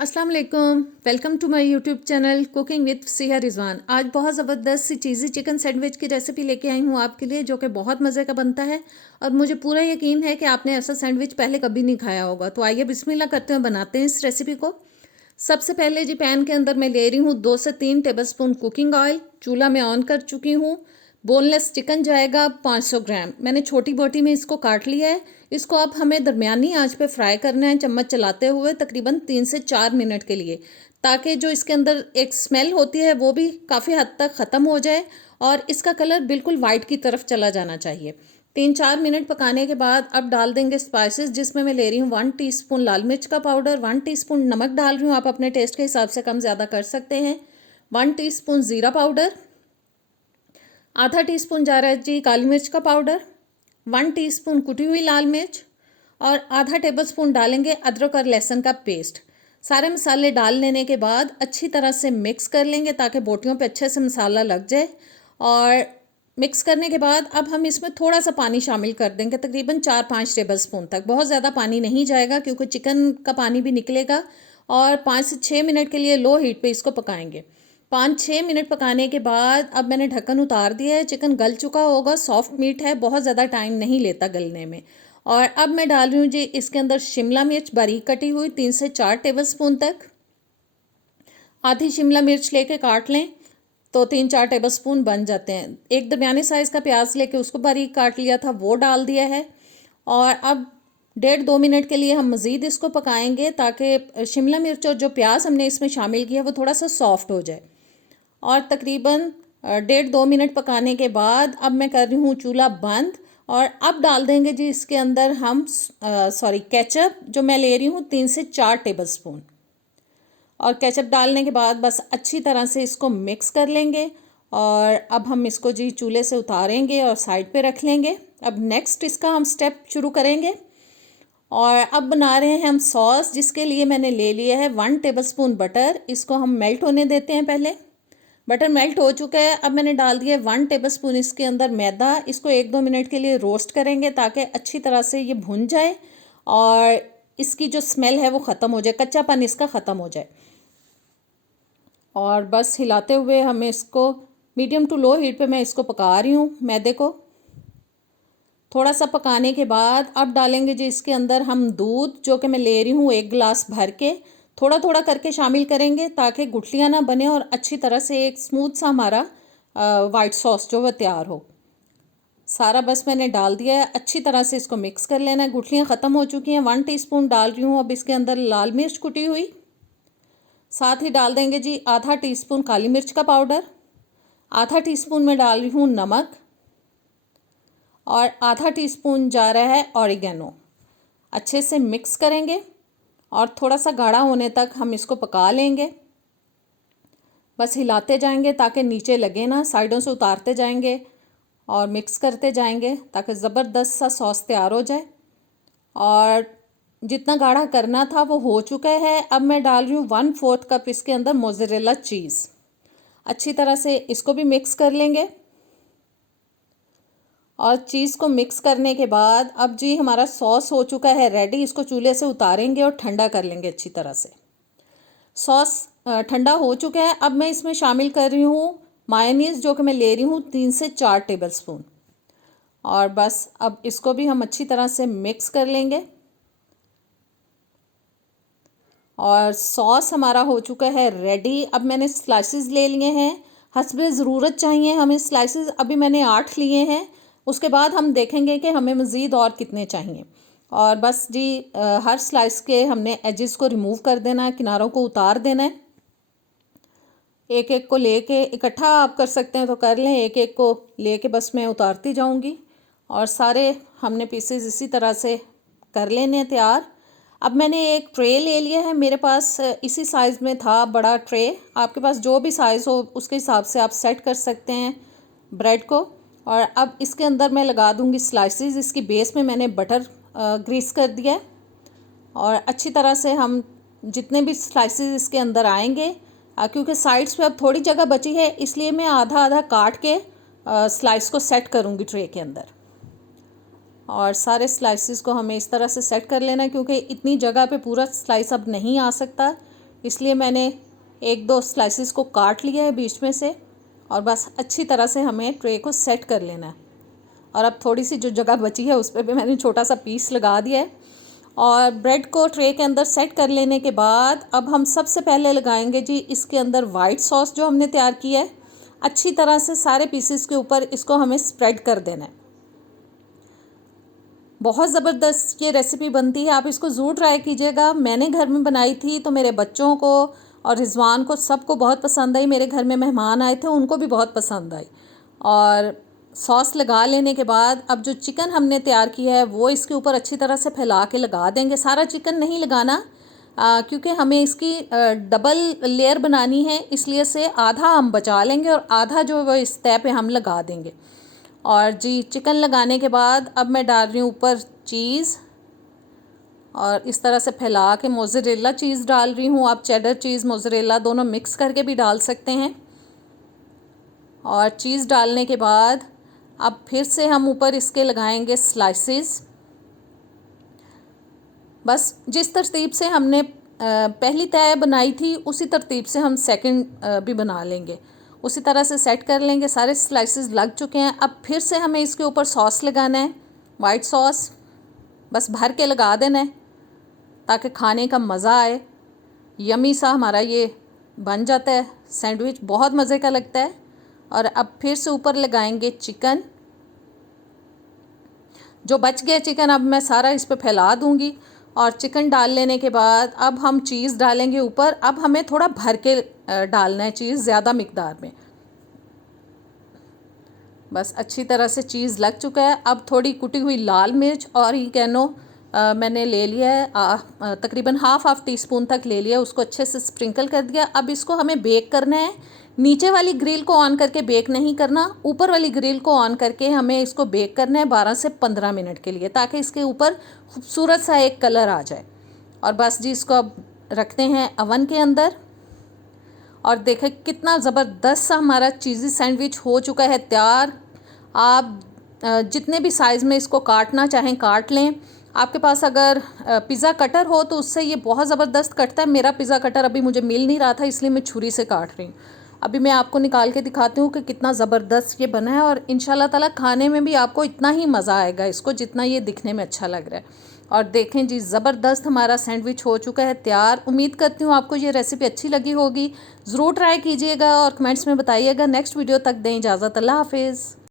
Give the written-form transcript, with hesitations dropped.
अस्सलाम वालेकुम, welcome to my YouTube channel cooking with Siya Rizwan. आज बहुत ज़बरदस्त सी चीज़ी चिकन सैंडविच की रेसिपी लेके आई हूँ आपके लिए, जो कि बहुत मज़े का बनता है और मुझे पूरा यकीन है कि आपने ऐसा सैंडविच पहले कभी नहीं खाया होगा। तो आइए बिस्मिल्लाह करते हैं, बनाते हैं इस रेसिपी को। सबसे पहले जी पैन के अंदर मैं ले रही हूँ 2 से 3 टेबलस्पून कुकिंग ऑयल। चूल्हा मैं ऑन कर चुकी हूँ। बोनलेस चिकन जाएगा 500 ग्राम। मैंने छोटी बोटी में इसको काट लिया है। इसको अब हमें दरमियानी आंच पे फ्राई करना है, चम्मच चलाते हुए तकरीबन 3 से 4 मिनट के लिए, ताकि जो इसके अंदर एक स्मेल होती है वो भी काफ़ी हद तक ख़त्म हो जाए और इसका कलर बिल्कुल वाइट की तरफ चला जाना चाहिए। 3-4 मिनट पकाने के बाद अब डाल देंगे स्पाइसेस, जिसमें मैं ले रही हूँ 1 टीस्पून लाल मिर्च का पाउडर, 1 टीस्पून नमक डाल रही हूँ, आप अपने टेस्ट के हिसाब से कम ज़्यादा कर सकते हैं, 1 टीस्पून ज़ीरा पाउडर, आधा टीस्पून जा रहा है जी काली मिर्च का पाउडर, 1 टीस्पून कुटी हुई लाल मिर्च और आधा टेबलस्पून डालेंगे अदरक और लहसुन का पेस्ट। सारे मसाले डाल लेने के बाद अच्छी तरह से मिक्स कर लेंगे ताकि बोटियों पे अच्छे से मसाला लग जाए। और मिक्स करने के बाद अब हम इसमें थोड़ा सा पानी शामिल कर देंगे, तकरीबन 4-5 टेबलस्पून तक। बहुत ज़्यादा पानी नहीं जाएगा क्योंकि चिकन का पानी भी निकलेगा। और 5 से 6 मिनट के लिए लो हीट पे इसको पकाएंगे। 5-6 मिनट पकाने के बाद अब मैंने ढक्कन उतार दिया है। चिकन गल चुका होगा, सॉफ्ट मीट है, बहुत ज़्यादा टाइम नहीं लेता गलने में। और अब मैं डाल रही हूँ जी इसके अंदर शिमला मिर्च बारीक कटी हुई 3 से 4 टेबलस्पून तक। आधी शिमला मिर्च लेके काट लें तो 3-4 टेबलस्पून बन जाते हैं। एक दरमियाने साइज़ का प्याज लेके उसको बारीक काट लिया था, वो डाल दिया है। और अब 1.5-2 मिनट के लिए हम मज़ीद इसको पकाएंगे ताकि शिमला मिर्च और जो प्याज हमने इसमें शामिल किया वो थोड़ा सा सॉफ्ट हो जाए। और तकरीबन 1.5-2 मिनट पकाने के बाद अब मैं कर रही हूँ चूल्हा बंद। और अब डाल देंगे जी इसके अंदर हम केचप, जो मैं ले रही हूँ 3 से 4 टेबलस्पून। और केचप डालने के बाद बस अच्छी तरह से इसको मिक्स कर लेंगे। और अब हम इसको जी चूल्हे से उतारेंगे और साइड पे रख लेंगे। अब नेक्स्ट इसका हम स्टेप शुरू करेंगे। और अब बना रहे हैं हम सॉस, जिसके लिए मैंने ले लिया है 1 टेबलस्पून बटर। इसको हम मेल्ट होने देते हैं पहले। बटर मेल्ट हो चुका है। अब मैंने डाल दिया 1 टेबलस्पून इसके अंदर मैदा। इसको 1-2 मिनट के लिए रोस्ट करेंगे ताकि अच्छी तरह से ये भुन जाए और इसकी जो स्मेल है वो ख़त्म हो जाए, कच्चापन इसका ख़त्म हो जाए। और बस हिलाते हुए हमें इसको मीडियम टू लो हीट पे मैं इसको पका रही हूँ मैदे को। थोड़ा सा पकाने के बाद अब डालेंगे जी इसके अंदर हम दूध, जो कि मैं ले रही हूँ 1 गिलास भर के। थोड़ा थोड़ा करके शामिल करेंगे ताकि गुठलियाँ ना बने और अच्छी तरह से एक स्मूथ सा हमारा वाइट सॉस जो वह तैयार हो। सारा बस मैंने डाल दिया है, अच्छी तरह से इसको मिक्स कर लेना है। गुठलियाँ ख़त्म हो चुकी हैं। 1 टीस्पून डाल रही हूँ अब इसके अंदर लाल मिर्च कुटी हुई। साथ ही डाल देंगे जी आधा टीस्पून काली मिर्च का पाउडर, आधा टीस्पून में डाल रही हूँ नमक और आधा टीस्पून जा रहा है ऑरिगेनो। अच्छे से मिक्स करेंगे और थोड़ा सा गाढ़ा होने तक हम इसको पका लेंगे। बस हिलाते जाएंगे ताकि नीचे लगे ना, साइडों से उतारते जाएंगे और मिक्स करते जाएंगे ताकि ज़बरदस्त सा सॉस तैयार हो जाए। और जितना गाढ़ा करना था वो हो चुका है। अब मैं डाल रही हूँ 1/4 कप इसके अंदर मोज़रेला चीज़। अच्छी तरह से इसको भी मिक्स कर लेंगे। और चीज़ को मिक्स करने के बाद अब जी हमारा सॉस हो चुका है रेडी। इसको चूल्हे से उतारेंगे और ठंडा कर लेंगे अच्छी तरह से। सॉस ठंडा हो चुका है। अब मैं इसमें शामिल कर रही हूँ मायोनीज़, जो कि मैं ले रही हूँ 3 से 4 टेबलस्पून। और बस अब इसको भी हम अच्छी तरह से मिक्स कर लेंगे। और सॉस हमारा हो चुका है रेडी। अब मैंने स्लाइसेस ले लिए हैं, हस्बे ज़रूरत चाहिए हमें स्लाइसेस। अभी मैंने 8 लिए हैं। उसके बाद हम देखेंगे कि हमें मज़ीद और कितने चाहिए। और बस जी हर स्लाइस के हमने एजेस को रिमूव कर देना है, किनारों को उतार देना है। एक एक को लेके इकट्ठा आप कर सकते हैं तो कर लें, एक एक को लेके बस मैं उतारती जाऊंगी। और सारे हमने पीसेस इसी तरह से कर लेने हैं तैयार। अब मैंने एक ट्रे ले लिया है, मेरे पास इसी साइज़ में था बड़ा ट्रे। आपके पास जो भी साइज़ हो उसके हिसाब से आप सेट कर सकते हैं ब्रेड को। और अब इसके अंदर मैं लगा दूंगी स्लाइसेस। इसकी बेस में मैंने बटर ग्रीस कर दिया है। और अच्छी तरह से हम जितने भी स्लाइसेस इसके अंदर आएंगे, क्योंकि साइड्स पे अब थोड़ी जगह बची है इसलिए मैं आधा आधा काट के स्लाइस को सेट करूँगी ट्रे के अंदर। और सारे स्लाइसेस को हमें इस तरह से सेट कर लेना है क्योंकि इतनी जगह पे पूरा स्लाइस अब नहीं आ सकता। इसलिए मैंने 1-2 स्लाइसेस को काट लिया है बीच में से, और बस अच्छी तरह से हमें ट्रे को सेट कर लेना है। और अब थोड़ी सी जो जगह बची है उस पर भी मैंने छोटा सा पीस लगा दिया है। और ब्रेड को ट्रे के अंदर सेट कर लेने के बाद अब हम सबसे पहले लगाएंगे जी इसके अंदर वाइट सॉस जो हमने तैयार किया है। अच्छी तरह से सारे पीसेस के ऊपर इसको हमें स्प्रेड कर देना है। बहुत ज़बरदस्त ये रेसिपी बनती है, आप इसको ज़रूर ट्राई कीजिएगा। मैंने घर में बनाई थी तो मेरे बच्चों को और रिजवान को सबको बहुत पसंद आई। मेरे घर में मेहमान आए थे, उनको भी बहुत पसंद आई। और सॉस लगा लेने के बाद अब जो चिकन हमने तैयार किया है वो इसके ऊपर अच्छी तरह से फैला के लगा देंगे। सारा चिकन नहीं लगाना, क्योंकि हमें इसकी डबल लेयर बनानी है, इसलिए से आधा हम बचा लेंगे और आधा जो वो इस तय पे हम लगा देंगे। और जी चिकन लगाने के बाद अब मैं डाल रही हूँ ऊपर चीज़, और इस तरह से फैला के मोज़रेला चीज़ डाल रही हूँ। आप चेडर चीज़ मोज़रेला दोनों मिक्स करके भी डाल सकते हैं। और चीज़ डालने के बाद अब फिर से हम ऊपर इसके लगाएंगे स्लाइसेस। बस जिस तरतीब से हमने पहली तय बनाई थी उसी तरतीब से हम सेकंड भी बना लेंगे, उसी तरह से सेट कर लेंगे। सारे स्लाइसेस लग चुके हैं। अब फिर से हमें इसके ऊपर सॉस लगाना है, वाइट सॉस बस भर के लगा देना है ताकि खाने का मज़ा आए। यमी सा हमारा ये बन जाता है सैंडविच, बहुत मज़े का लगता है। और अब फिर से ऊपर लगाएंगे चिकन। जो बच गया चिकन अब मैं सारा इस पर फैला दूंगी। और चिकन डाल लेने के बाद अब हम चीज़ डालेंगे ऊपर। अब हमें थोड़ा भर के डालना है चीज़, ज़्यादा मिकदार में। बस अच्छी तरह से चीज़ लग चुका है। अब थोड़ी कुटी हुई लाल मिर्च और ऑरिगेनो मैंने ले लिया है, तकरीबन हाफ टी-स्पून तक ले लिया, उसको अच्छे से स्प्रिंकल कर दिया। अब इसको हमें बेक करना है। नीचे वाली ग्रिल को ऑन करके बेक नहीं करना, ऊपर वाली ग्रिल को ऑन करके हमें इसको बेक करना है 12 से 15 मिनट के लिए, ताकि इसके ऊपर खूबसूरत सा एक कलर आ जाए। और बस जी इसको अब रखते हैं अवन के अंदर। और देखें कितना ज़बरदस्त सा हमारा चीज़ी सैंडविच हो चुका है तैयार। आप जितने भी साइज़ में इसको काटना चाहें काट लें। आपके पास अगर पिज़्ज़ा कटर हो तो उससे ये बहुत ज़बरदस्त कटता है। मेरा पिज़्ज़ा कटर अभी मुझे मिल नहीं रहा था, इसलिए मैं छुरी से काट रही हूँ। अभी मैं आपको निकाल के दिखाती हूँ कि कितना ज़बरदस्त ये बना है। और इंशाल्लाह ताला खाने में भी आपको इतना ही मज़ा आएगा इसको जितना ये दिखने में अच्छा लग रहा है। और देखें जी ज़बरदस्त हमारा सैंडविच हो चुका है तैयार। उम्मीद करती हूँ आपको ये रेसिपी अच्छी लगी होगी। ज़रूर ट्राई कीजिएगा और कमेंट्स में बताइएगा। नेक्स्ट वीडियो तक दें इजाज़त। अल्लाह हाफिज़।